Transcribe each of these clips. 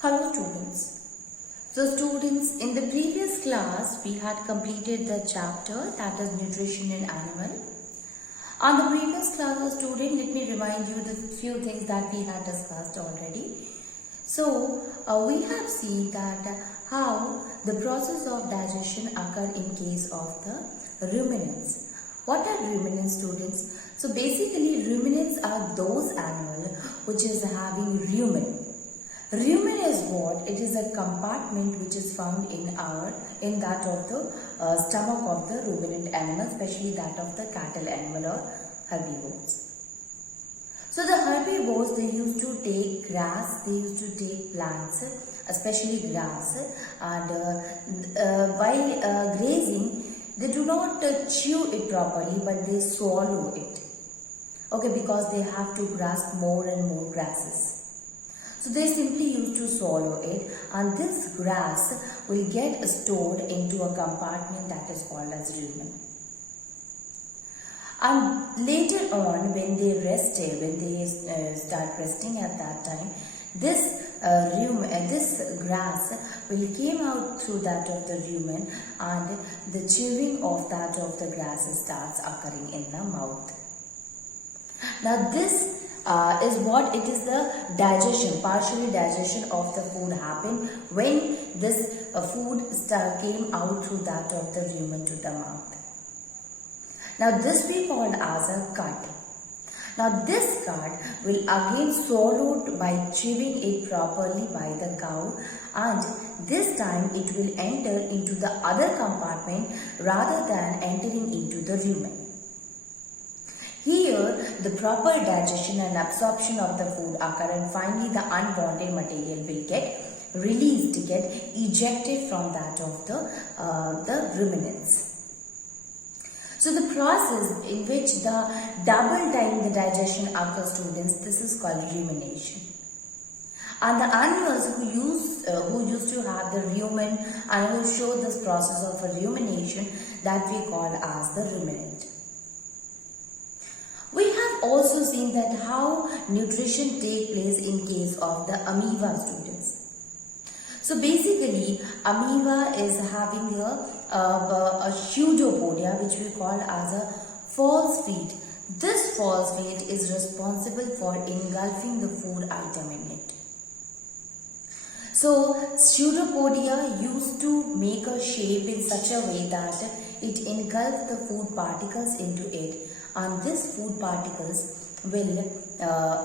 Hello students. So students, in the previous class we had completed the chapter that is nutrition in animal. On the previous class student, let me remind you the few things that we had discussed already. So we have seen that how the process of digestion occur in case of the ruminants. What are ruminants students? So basically ruminants are those animals which is having rumen. Rumen is what? It is a compartment which is found in that of the stomach of the ruminant animal, especially that of the cattle animal or herbivores. So the herbivores, they used to take grass, they used to take plants, especially grass, and while grazing, they do not chew it properly, but they swallow it. Okay, because they have to grasp more and more grasses. So they simply used to swallow it, and this grass will get stored into a compartment that is called as rumen. And later on, when they rested, when they start resting at that time, this grass will came out through that of the rumen, and the chewing of that of the grass starts occurring in the mouth. Now this is what it is the digestion, partially digestion of the food happened when this food came out through that of the rumen to the mouth. Now this we called as a cut. Now this cut will again swallowed by chewing it properly by the cow, and this time it will enter into the other compartment rather than entering into the rumen. Here, the proper digestion and absorption of the food occur, and finally the unwanted material will get released, get ejected from that of the ruminants. So the process in which the double time the digestion occurs, students, this is called rumination. And the animals who used to have the rumen and who show this process of a rumination, that we call as the ruminant. We have also seen that how nutrition take place in case of the amoeba, students. So basically, amoeba is having a pseudopodia which we call as a false feet. This false feet is responsible for engulfing the food item in it. So pseudopodia used to make a shape in such a way that it engulfs the food particles into it, and these food particles will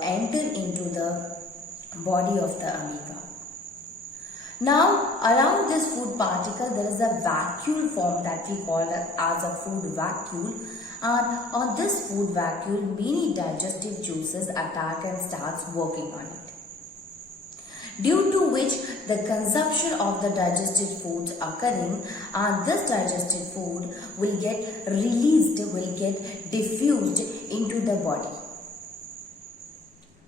enter into the body of the amoeba. Now around this food particle there is a vacuole formed that we call as a food vacuole, and on this food vacuole many digestive juices attack and starts working on it, due to which the consumption of the digested foods occurring, and this digested food will get released, will get diffused into the body.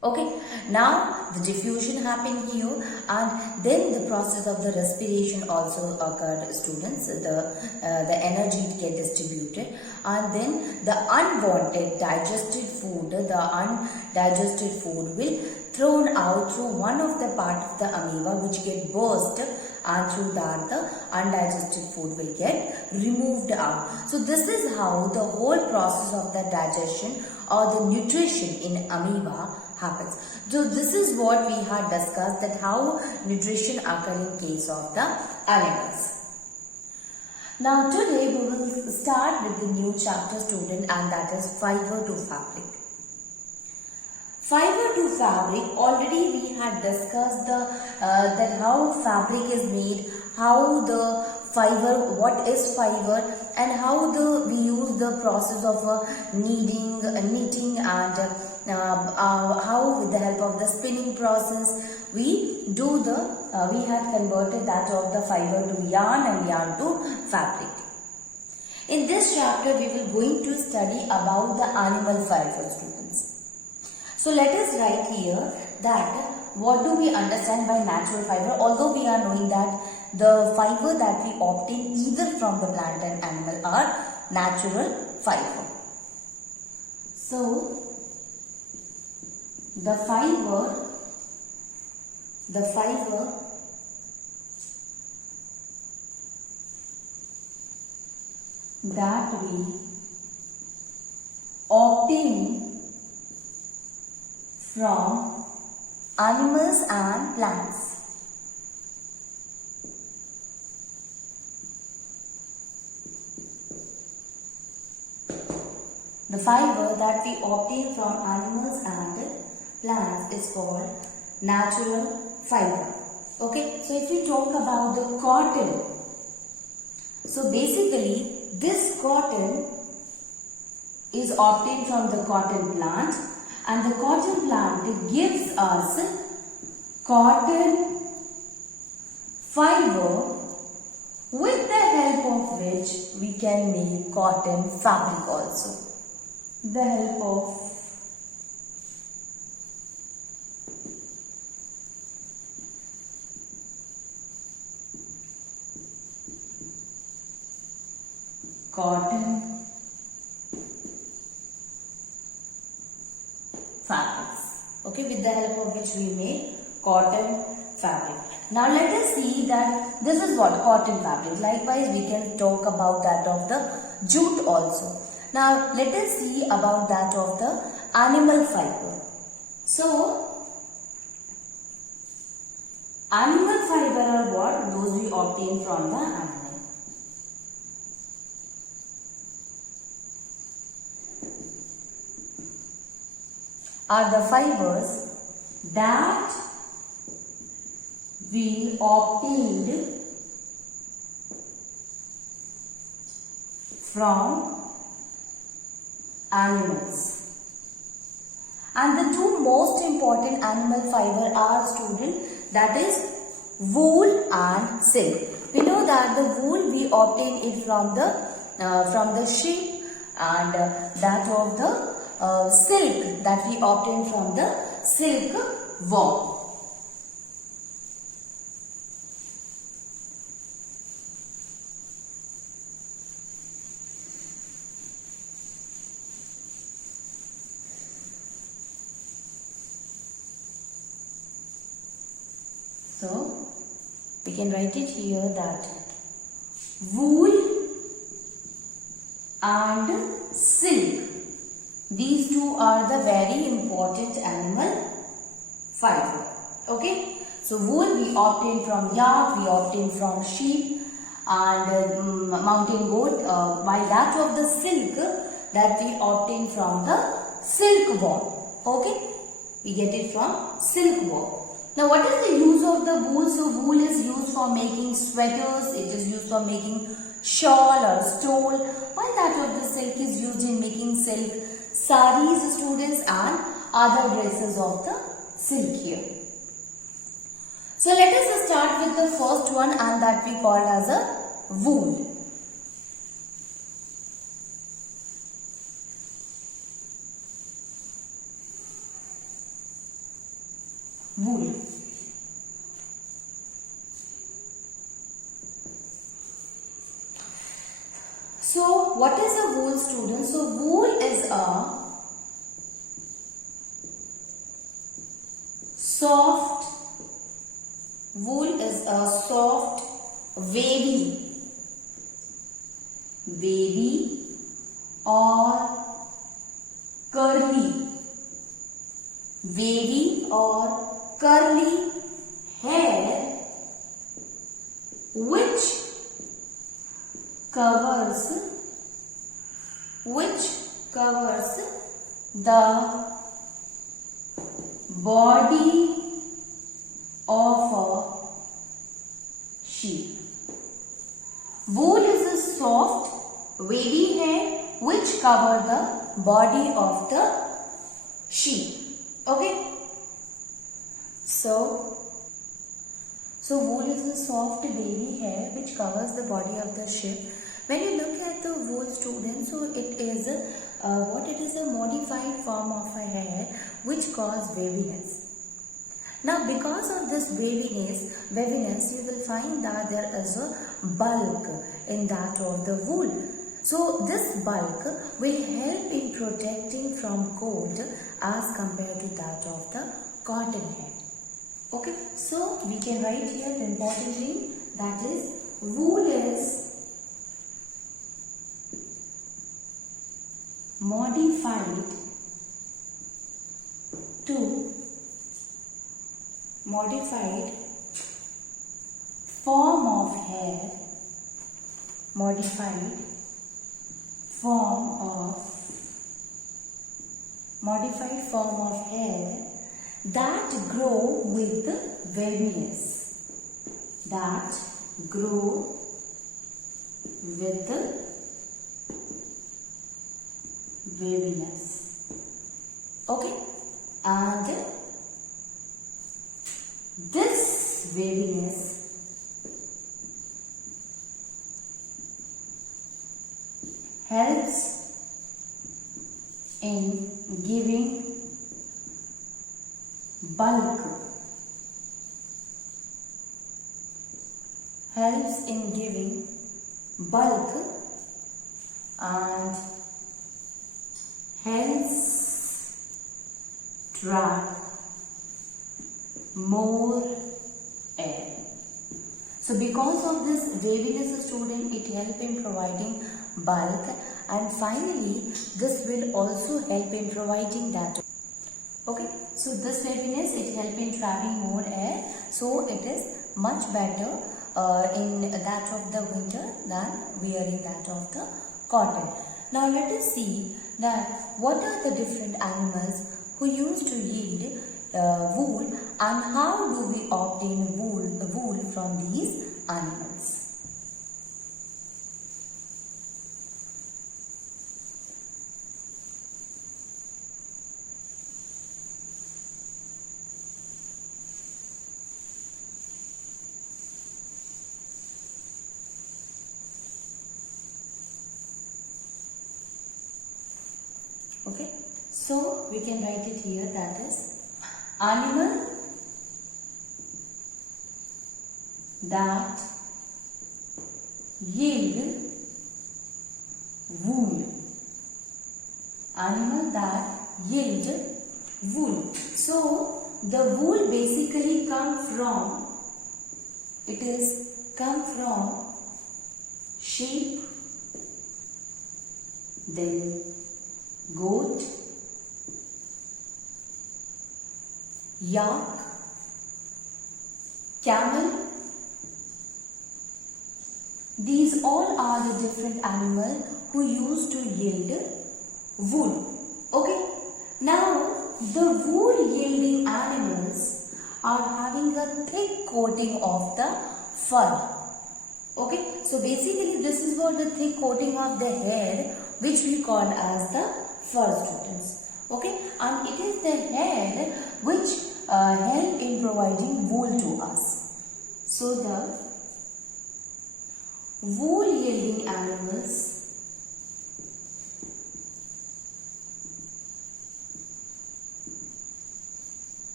Okay, now the diffusion happened here, and then the process of the respiration also occurred, students. The energy get distributed, and then the unwanted digested food, the undigested food will thrown out through one of the part of the amoeba which get burst, and through that the undigested food will get removed out. So this is how the whole process of the digestion or the nutrition in amoeba happens. So this is what we had discussed, that how nutrition occur in case of the animals. Now today we will start with the new chapter, student, and that is fiber to fabric. Fiber to fabric, already we had discussed that how fabric is made, how the fiber, what is fiber, and how we use the process of knitting, and how with the help of the spinning process we had converted that of the fiber to yarn and yarn to fabric. In this chapter we will going to study about the animal fiber, students. So let us write here that what do we understand by natural fiber, although we are knowing that the fiber that we obtain either from the plant and animal are natural fiber. So the fiber the fiber that we obtain from animals and plants. The fiber that we obtain from animals and plants is called natural fiber. Okay, so if we talk about the cotton, so basically this cotton is obtained from the cotton plant, and the cotton plant gives us cotton fiber, with the help of which we can make cotton fabric also. The help of cotton fabrics. Okay, with the help of which we make cotton fabric. Now let us see that this is what cotton fabric. Likewise, we can talk about that of the jute also. Now let us see about that of the animal fiber. So animal fiber are what? Those we obtain from the animal. Are the fibers that we obtained from animals. And the two most important animal fiber are, student, that is wool and silk. We know that the wool we obtain it from the sheep, and that of the silk that we obtain from the silk worm. So we can write it here that wool and silk, these two are the very important animal fiber. Okay, so wool we obtain from yak, we obtain from sheep and mountain goat, while that of the silk that we obtain from the silkworm. Okay, we get it from silkworm. Now what is the use of the wool? So wool is used for making sweaters, it is used for making shawl or stole, while that of the silk is used in making silk saris, students, and other dresses of the silk here. So let us start with the first one, and that we call as a wool. Wool. So what is a wool, students? So wool is a soft, wavy or curly hair which covers the body of a sheep. Wool is a soft, wavy hair which cover the body of the sheep. Okay. So wool is a soft, wavy hair which covers the body of the sheep. When you look at the wool, students, so it is a modified form of a hair which causes waviness. Now because of this waviness, you will find that there is a bulk in that of the wool. So this bulk will help in protecting from cold as compared to that of the cotton hair. Okay, so we can write here the important thing, that is wool is modified form of hair, modified form of hair that grow with waviness, okay, and this waviness helps in giving bulk, and hence trap more air. So because of this waviness, student, it help in providing bulk, and finally this will also help in providing that. Okay, so this waviness, it help in trapping more air, so it is much better in that of the winter than wearing that of the cotton. Now let us see that what are the different animals who used to yield wool, and how do we obtain wool from these animals. Okay, so we can write it here, that is animal that yield wool. So the wool basically come from sheep, then goat, yak, camel. These all are the different animals who used to yield wool. Okay, now the wool yielding animals are having a thick coating of the fur. Okay, so basically this is what the thick coating of the hair, which we call as the fur, students. Okay, and it is the hair which help in providing wool to us. So the wool yielding animals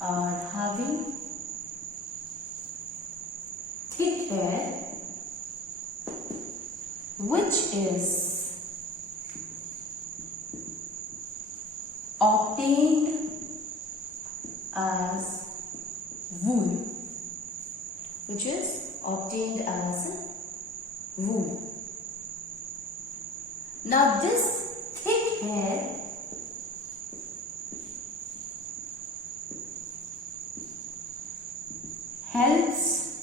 are having thick hair which is obtained as wool, Now this thick hair helps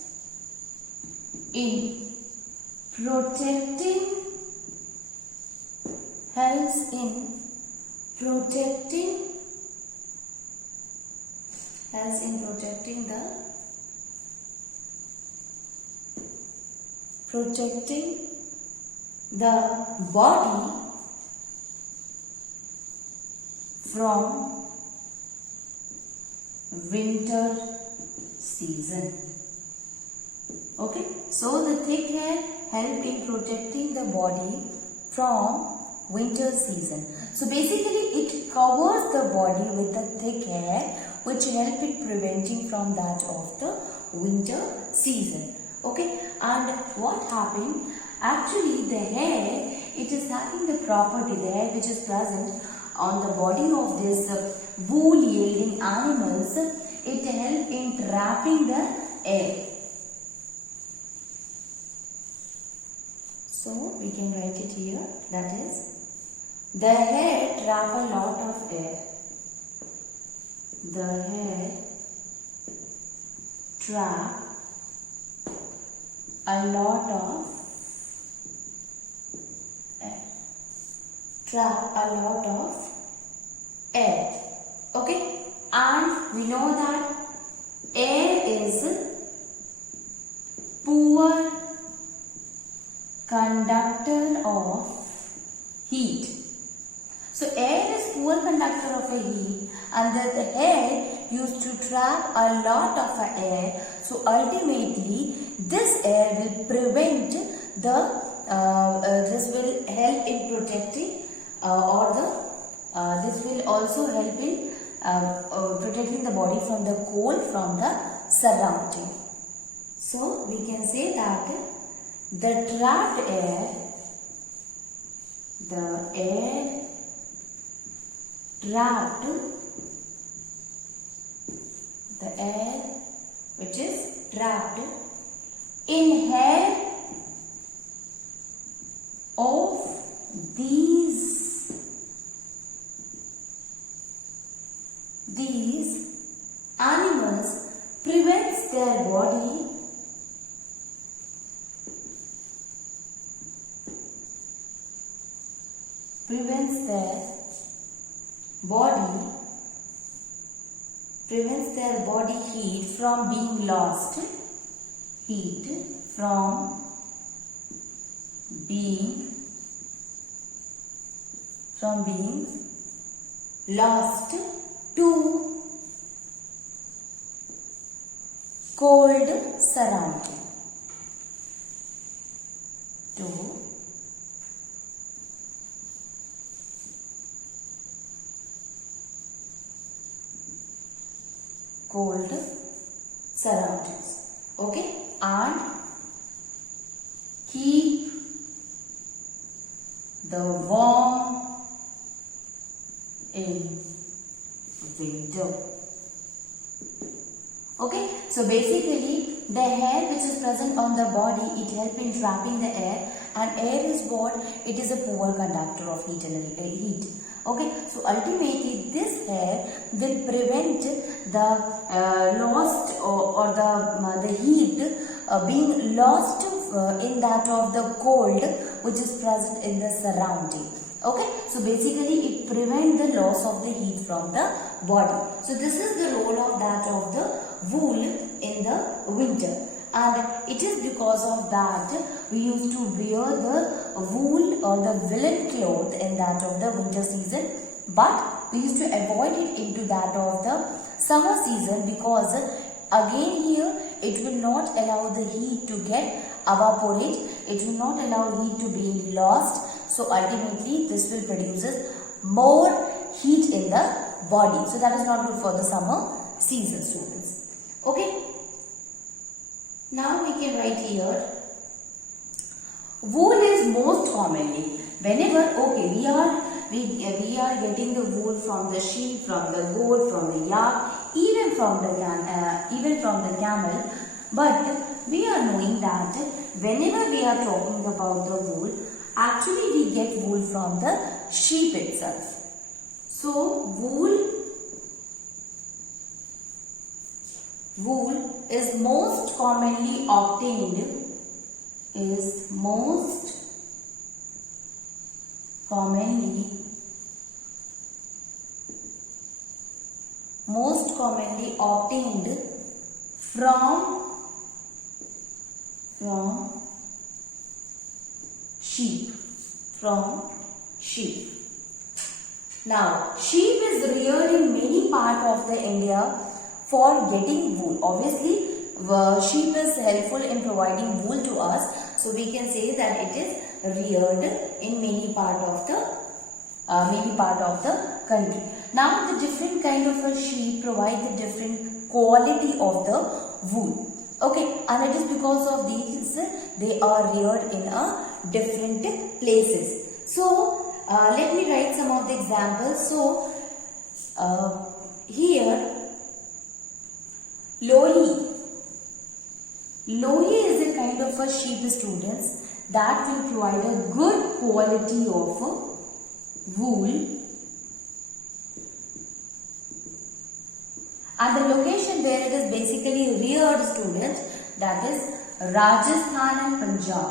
in protecting the body from winter season. Okay, so the thick hair help in protecting the body from winter season. So basically it covers the body with the thick hair which help in preventing from that of the winter season. Okay, and what happened? Actually the hair, it is having the property, the hair which is present on the body of this wool yielding animals, it helps in trapping the air. So we can write it here, that is, the hair trap a lot of air. The hair trap a lot of air. Trap a lot of air. Okay, and we know that air is poor conductor of heat. So air is poor conductor of a heat, and the air used to trap a lot of air. So ultimately this air will prevent the this will help in protecting this will also help in protecting the body from the cold from the surrounding. So we can say that the trapped air, the air trapped, the air which is trapped in hair of these animals prevents their body heat from being lost. Heat from being lost to cold surrounding. Cold surroundings. Okay, and keep the warm in winter. Okay, so basically the hair which is present on the body, it helps in trapping the air, and air is what? It is a poor conductor of heat. Okay, so ultimately this hair will prevent the lost or the heat being lost in that of the cold which is present in the surrounding. Okay, so basically it prevents the loss of the heat from the body. So this is the role of that of the wool in the winter. And it is because of that we used to wear the wool or the woolen cloth in that of the winter season, but we used to avoid it into that of the summer season, because again here it will not allow the heat to get evaporate, it will not allow heat to be lost. So ultimately this will produce more heat in the body. So that is not good for the summer season, students. Okay. Now we can write here, wool is most commonly, whenever, okay, we are getting the wool from the sheep, from the goat, from the yak, even from the camel, but we are knowing that whenever we are talking about the wool, actually we get wool from the sheep itself. So wool is most commonly obtained, from sheep. Now, sheep is reared in many parts of the India for getting wool. Obviously, sheep is helpful in providing wool to us. So we can say that it is reared in many part of the country. Now, the different kind of a sheep provide the different quality of the wool. Okay, and it is because of these they are reared in different places. So let me write some of the examples. So here Lohri. Lohri is a kind of a sheep, students, that will provide a good quality of wool. And the location where it is basically reared, students, that is Rajasthan and Punjab.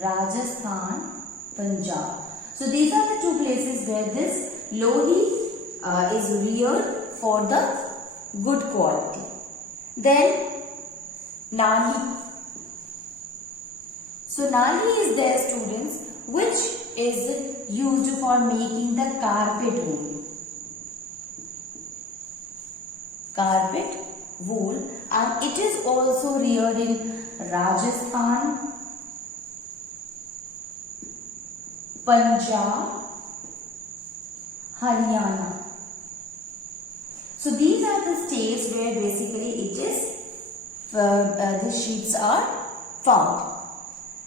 Rajasthan, Punjab. So these are the two places where this Lohri is reared for the good quality. Then Nali. So Nali is there, students, which is used for making the carpet wool. Carpet wool, and it is also reared in Rajasthan, Punjab, Haryana. So these are the states where basically it is the sheep are found.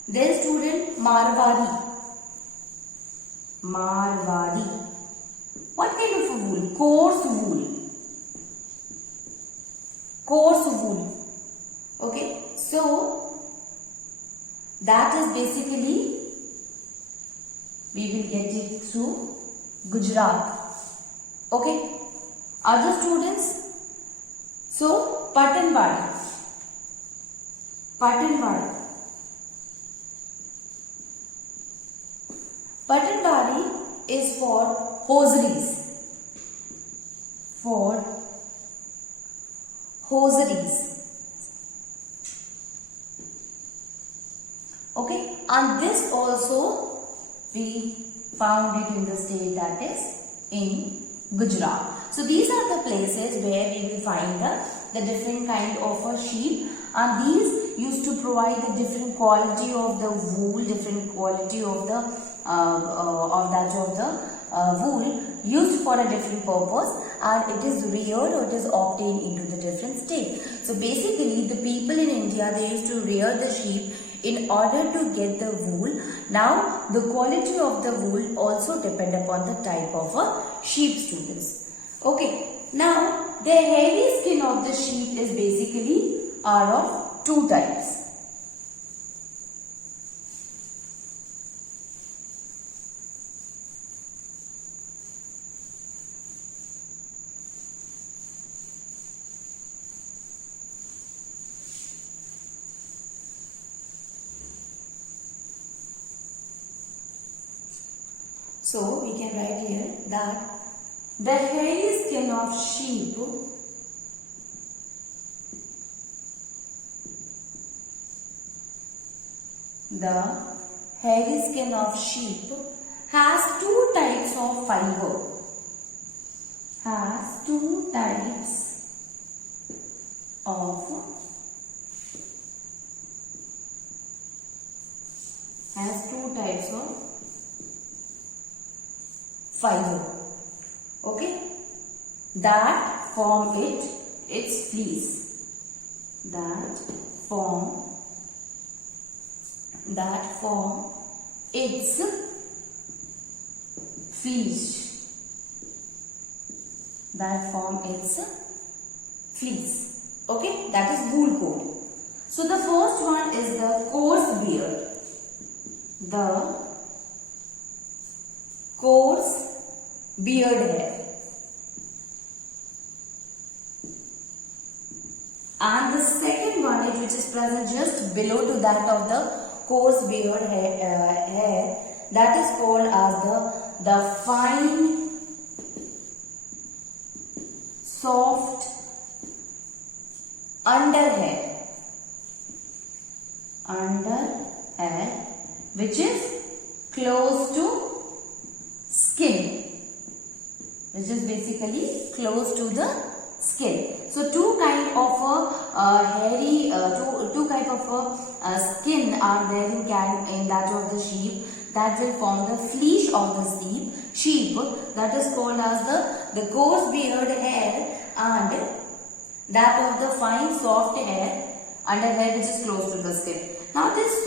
Then student, Marwari. Marwari. What kind of a wool? Coarse wool. Coarse wool. Okay. So that is basically we will get it through Gujarat. Okay. Other students? So Patanwadi. Patanwadi. Patanwadi is for hosieries. For hosieries. Okay, and this also we found it in the state that is in Gujarat. So these are the places where we will find the different kind of a sheep, and these used to provide the different quality of the wool, different quality of the wool used for a different purpose, and it is reared or it is obtained into the different state. So basically the people in India, they used to rear the sheep in order to get the wool. Now the quality of the wool also depend upon the type of a sheep, students. Okay, now the hairy skin of the sheep is basically are of two types. So we can write here that the hairy skin of sheep has two types of fiber. Has two types of fiber. Okay, that form its fleece. That form its fleece. That form its fleece. Okay, that is wool coat. So the first one is the coarse beard. The coarse beard hair. And the second one, which is present just below to that of the coarse beard hair, that is called as the fine, soft underhair. Underhair, which is close to skin. Which is basically close to the skin. So two kind of hairy, two type of skin are there in that of the sheep, that will form the fleece of the sheep. That is called as the coarse beard hair, and that of the fine soft hair, underhair, which is close to the skin. Now this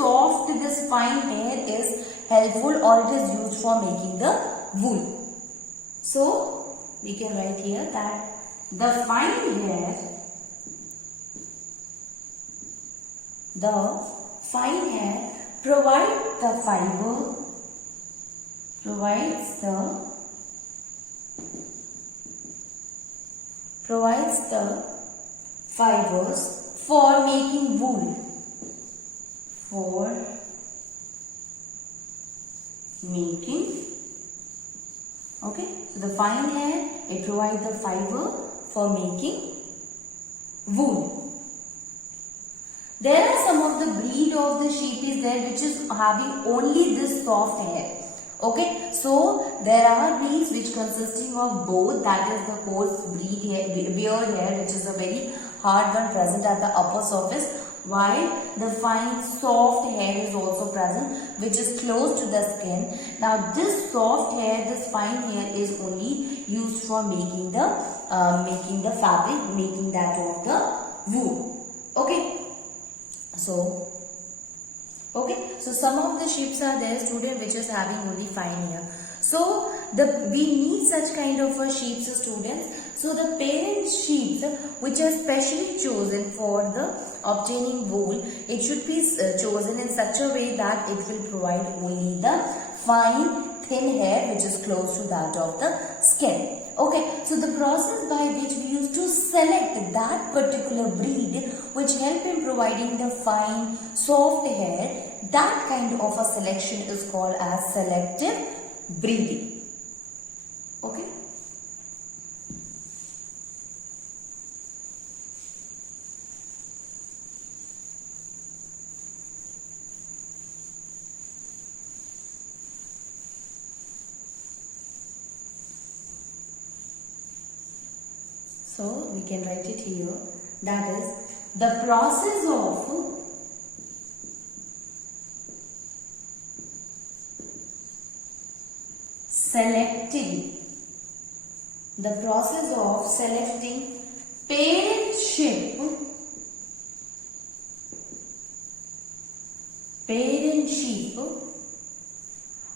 fine hair is helpful, or it is used for making the wool. So we can write here that the fine hair The fine hair provides the fiber, provides the fibers for making wool, okay, so the fine hair, it provides the fiber for making wool. There are some of the breed of the sheep is there which is having only this soft hair. Okay, so there are breeds which consisting of both, that is the coarse breed hair, beard hair, which is a very hard one present at the upper surface, while the fine soft hair is also present which is close to the skin. Now this soft hair, this fine hair is only used for making the fabric, making that of the wool. Okay, so some of the sheep are there, student, which is having only fine hair. So we need such kind of a sheep, students. So the parent sheep which are specially chosen for the obtaining wool, it should be chosen in such a way that it will provide only the fine thin hair which is close to that of the skin. Okay, so the process by which we used to select that particular breed which help in providing the fine soft hair, that kind of a selection is called as selective breeding. Okay. So we can write it here, that is the process of selecting parent sheep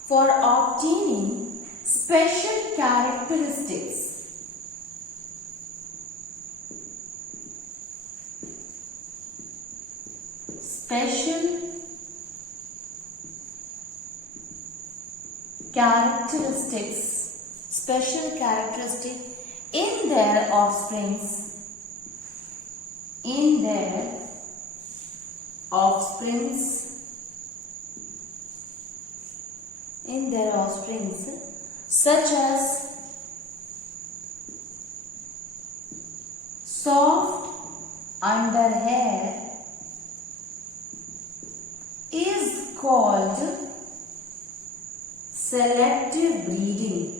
for obtaining special characteristics in their offsprings such as soft under hair is called selective breeding.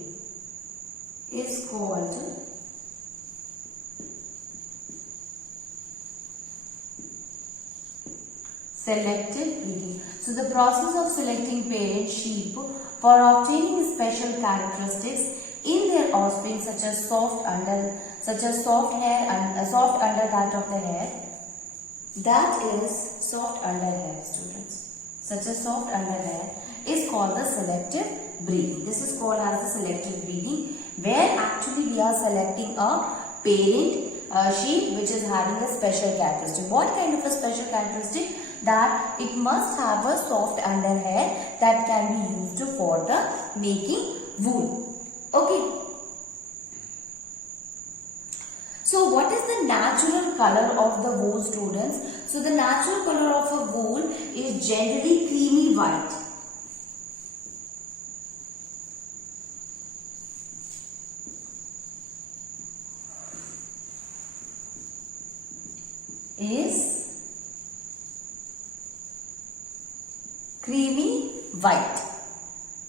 So the process of selecting parent sheep for obtaining special characteristics in their offspring, such as soft under that of the hair, that is soft under hair, students. Such a soft under hair is called the selective breeding. This is called as the selective breeding, where actually we are selecting a parent sheep which is having a special characteristic. What kind of a special characteristic? That it must have a soft under hair that can be used for the making wool. Okay. So what is the natural color of the wool, students? So the natural color of a wool is generally creamy white.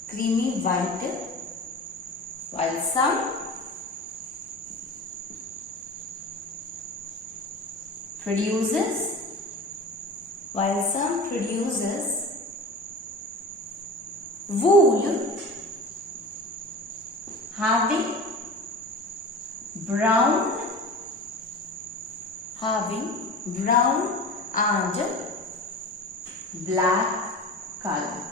Creamy white, while some produces wool having brown and black color.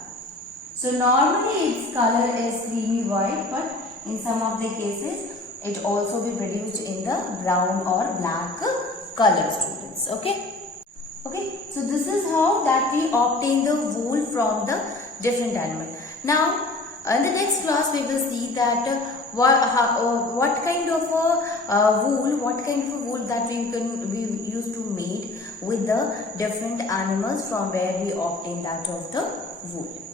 So normally its color is creamy white, but in some of the cases it also be produced in the brown or black color, students. Okay. Okay, so this is how that we obtain the wool from the different animal. Now, in the next class we will see that what kind of a wool that we used to made with the different animals from where we obtain that of the wool.